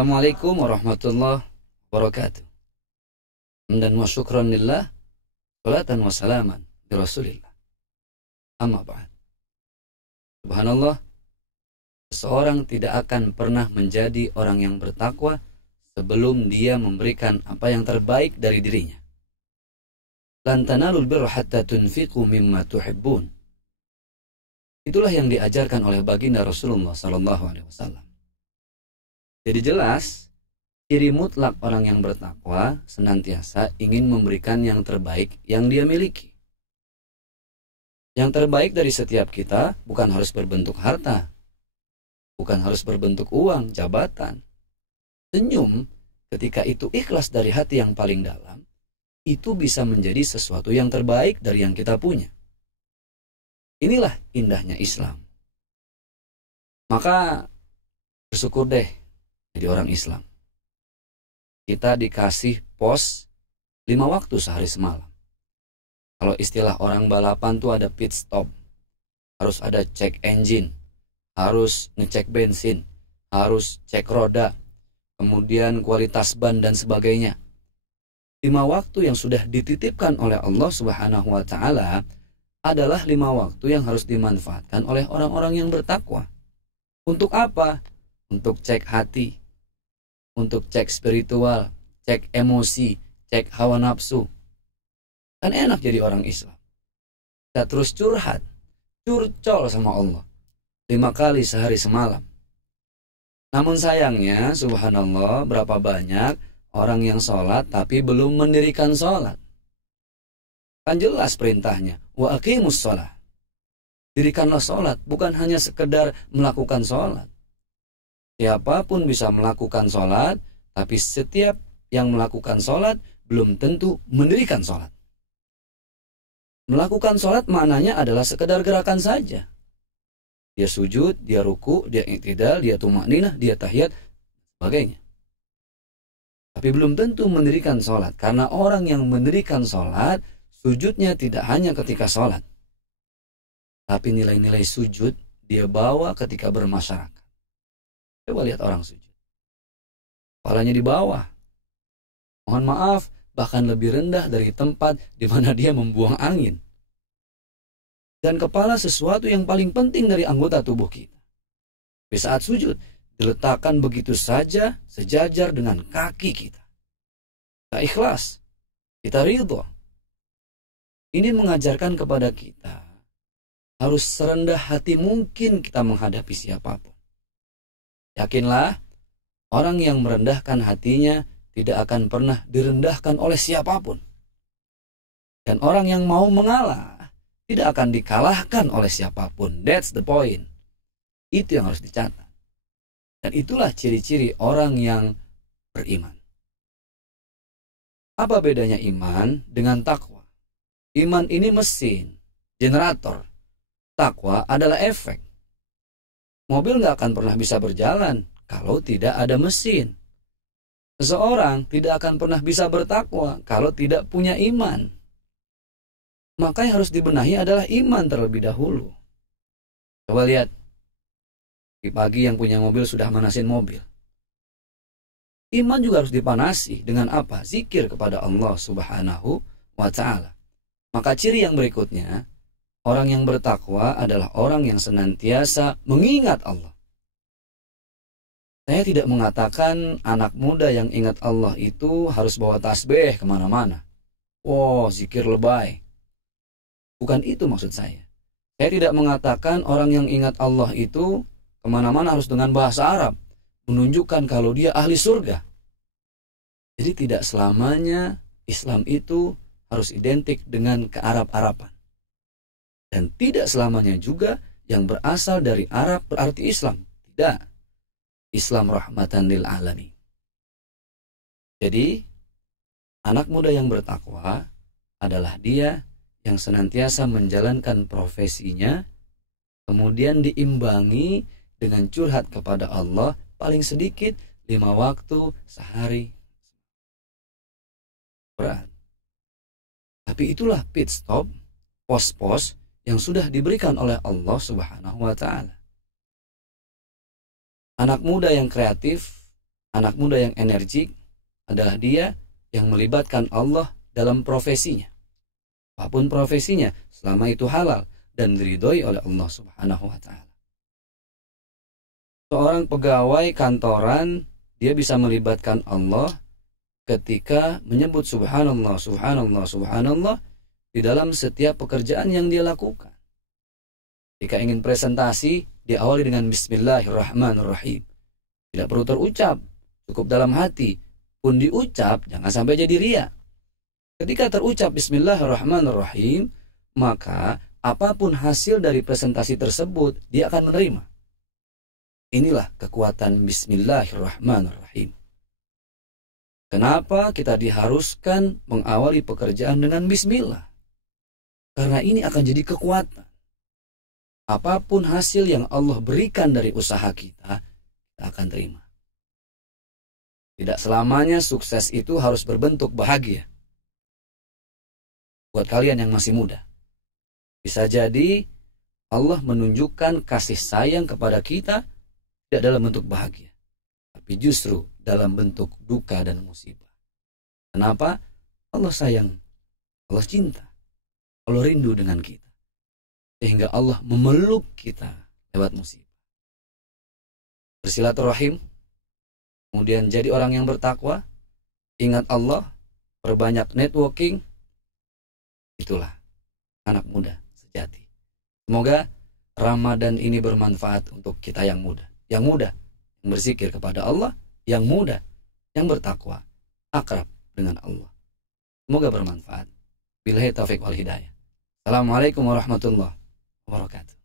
Assalamualaikum warahmatullahi wabarakatuh. Dan wa syukran lillah, salatan wa salaman bi Rasulillah. Amma ba'd. Subhanallah, seseorang tidak akan pernah menjadi orang yang bertakwa sebelum dia memberikan apa yang terbaik dari dirinya. Lan tanalul birra hatta tunfiqu mimma tuhibbun. Itulah yang diajarkan oleh baginda Rasulullah sallallahu alaihi wasallam. Jadi jelas, ciri mutlak orang yang bertakwa senantiasa ingin memberikan yang terbaik yang dia miliki. Yang terbaik dari setiap kita bukan harus berbentuk harta, bukan harus berbentuk uang, jabatan. Senyum ketika itu ikhlas dari hati yang paling dalam, itu bisa menjadi sesuatu yang terbaik dari yang kita punya. Inilah indahnya Islam. Maka bersyukur deh jadi orang Islam. Kita dikasih pos 5 waktu sehari semalam. Kalau istilah orang balapan tuh ada pit stop, harus ada cek engine, harus ngecek bensin, harus cek roda, kemudian kualitas ban dan sebagainya. 5 waktu yang sudah dititipkan oleh Allah Subhanahu wa Ta'ala adalah 5 waktu yang harus dimanfaatkan oleh orang-orang yang bertakwa. Untuk apa? Untuk cek hati, untuk cek spiritual, cek emosi, cek hawa nafsu. Kan enak jadi orang Islam. Kita terus curhat, curcol sama Allah 5 kali sehari semalam. Namun sayangnya, subhanallah, berapa banyak orang yang sholat tapi belum mendirikan sholat. Kan jelas perintahnya, wa aqimus sholat. Dirikanlah sholat, bukan hanya sekedar melakukan sholat. Siapapun bisa melakukan sholat, tapi setiap yang melakukan sholat belum tentu mendirikan sholat. Melakukan sholat maknanya adalah sekedar gerakan saja. Dia sujud, dia ruku, dia i'tidal, dia tumakninah, dia tahiyat, sebagainya. Tapi belum tentu mendirikan sholat, karena orang yang mendirikan sholat, sujudnya tidak hanya ketika sholat, tapi nilai-nilai sujud dia bawa ketika bermasyarakat. Coba lihat orang sujud, kepalanya di bawah. Mohon maaf, bahkan lebih rendah dari tempat di mana dia membuang angin. Dan kepala sesuatu yang paling penting dari anggota tubuh kita. Di saat sujud, diletakkan begitu saja sejajar dengan kaki kita. Kita ikhlas, kita ridho. Ini mengajarkan kepada kita harus serendah hati mungkin kita menghadapi siapapun. Yakinlah, orang yang merendahkan hatinya tidak akan pernah direndahkan oleh siapapun. Dan orang yang mau mengalah tidak akan dikalahkan oleh siapapun. That's the point. Itu yang harus dicatat. Dan itulah ciri-ciri orang yang beriman. Apa bedanya iman dengan takwa? Iman ini mesin, generator. Takwa adalah efek. Mobil nggak akan pernah bisa berjalan kalau tidak ada mesin. Seseorang tidak akan pernah bisa bertakwa kalau tidak punya iman. Maka yang harus dibenahi adalah iman terlebih dahulu. Coba lihat, pagi yang punya mobil sudah manasin mobil. Iman juga harus dipanasi dengan apa? Zikir kepada Allah Subhanahu wa Ta'ala. Maka ciri yang berikutnya, orang yang bertakwa adalah orang yang senantiasa mengingat Allah. Saya tidak mengatakan anak muda yang ingat Allah itu harus bawa tasbih kemana-mana. Wow, zikir lebay. Bukan itu maksud saya. Saya tidak mengatakan orang yang ingat Allah itu kemana-mana harus dengan bahasa Arab, menunjukkan kalau dia ahli surga. Jadi tidak selamanya Islam itu harus identik dengan kearab-araban. Dan tidak selamanya juga yang berasal dari Arab berarti Islam. Tidak. Islam rahmatan lil alamin. Jadi, anak muda yang bertakwa adalah dia yang senantiasa menjalankan profesinya, kemudian diimbangi dengan curhat kepada Allah paling sedikit 5 waktu sehari. Berat. Tapi itulah pit stop, pos-pos yang sudah diberikan oleh Allah Subhanahu wa Ta'ala. Anak muda yang kreatif Anak muda yang energik adalah dia yang melibatkan Allah dalam profesinya. Apapun profesinya, selama itu halal dan diridhoi oleh Allah Subhanahu wa taala. Seorang pegawai kantoran, dia bisa melibatkan Allah ketika menyebut subhanallah, subhanallah, subhanallah di dalam setiap pekerjaan yang dia lakukan. Jika ingin presentasi, diawali dengan bismillahirrahmanirrahim. Tidak perlu terucap, cukup dalam hati. Pun diucap, jangan sampai jadi riya. Ketika terucap bismillahirrahmanirrahim, maka apapun hasil dari presentasi tersebut, dia akan menerima. Inilah kekuatan bismillahirrahmanirrahim. Kenapa kita diharuskan mengawali pekerjaan dengan bismillah? Karena ini akan jadi kekuatan. Apapun hasil yang Allah berikan dari usaha kita, kita akan terima. Tidak selamanya sukses itu harus berbentuk bahagia. Buat kalian yang masih muda, bisa jadi Allah menunjukkan kasih sayang kepada kita tidak dalam bentuk bahagia, tapi justru dalam bentuk duka dan musibah. Kenapa? Allah sayang, Allah cinta, Allah rindu dengan kita, sehingga Allah memeluk kita lewat musibah. Bersilaturahim, kemudian jadi orang yang bertakwa, ingat Allah, perbanyak networking. Itulah anak muda sejati. Semoga Ramadan ini bermanfaat untuk kita yang muda. Yang muda, yang berzikir kepada Allah. Yang muda, yang bertakwa, akrab dengan Allah. Semoga bermanfaat. Billahi taufiq wal hidayah. Assalamualaikum warahmatullahi wabarakatuh.